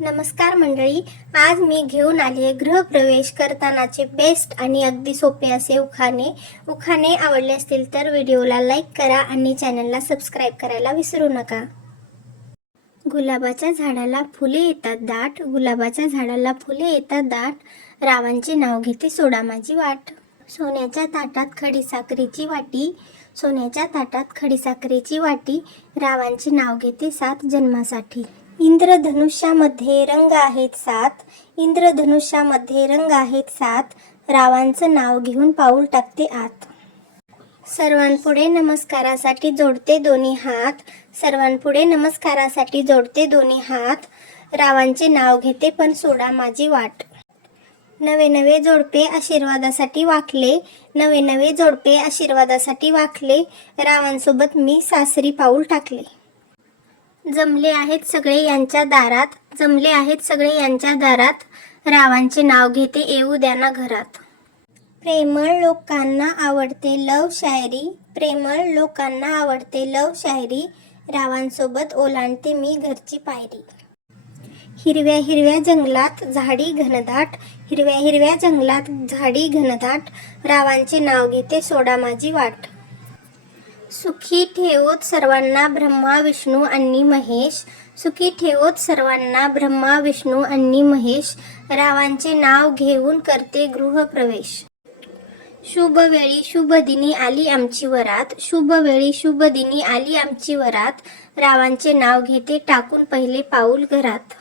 नमस्कार मंडळी, आज मी घेऊन आले गृहप्रवेश करतानाचे बेस्ट आणि अगदी सोपे असे उखाणे आवडले असतील तर व्हिडिओला लाईक करा आणि चॅनलला सबस्क्राईब करायला विसरू नका. गुलाबाच्या झाडाला फुले येतात दाट, गुलाबाच्या झाडाला फुले येतात दाट, रावांचे नाव घेते सोडा माझी वाट. सोन्याच्या ताटात खडीसाखरेची वाटी, सोन्याच्या ताटात खडीसाखरेची वाटी, रावांचे नाव घेते 7 जन्मासाठी. इंद्रधनुष्यामध्ये रंग आहेत 7, इंद्रधनुष्यामध्ये रंग आहेत 7, रावांचं नाव घेऊन पाऊल टाकते आत. सर्वांपुढे नमस्कारासाठी जोडते दोन्ही हात, सर्वांपुढे नमस्कारासाठी जोडते दोन्ही हात, रावांचे नाव घेते पण सोडा माझी वाट. नवे नवे जोडपे आशीर्वादासाठी वाकले, नवे नवे जोडपे आशीर्वादासाठी वाकले, रावांसोबत मी सासरी पाऊल टाकले. जमले आहेत सगळे यांच्या दारात, जमले आहेत सगळे यांच्या दारात, रावांचे नाव घेते येऊ द्या ना घरात. प्रेमळ लोकांना आवडते लव शायरी, प्रेमळ लोकांना आवडते लव शायरी, रावांसोबत ओलांडते मी घरची पायरी. हिरव्या हिरव्या जंगलात झाडी घनदाट, हिरव्या हिरव्या जंगलात झाडी घनदाट, रावांचे नाव घेते सोडा माझी वाट. सुखी ठेवोत सर्वांना ब्रह्मा विष्णू आणि महेश, सुखी ठेवोत सर्वांना ब्रह्मा विष्णू आणि महेश, रावांचे नाव घेऊन करते गृहप्रवेश. शुभ वेळी शुभ दिनी आली आमची वरात, शुभ वेळी शुभ दिनी आली आमची वरात, रावांचे नाव घेते टाकून पहिले पाऊल घरात.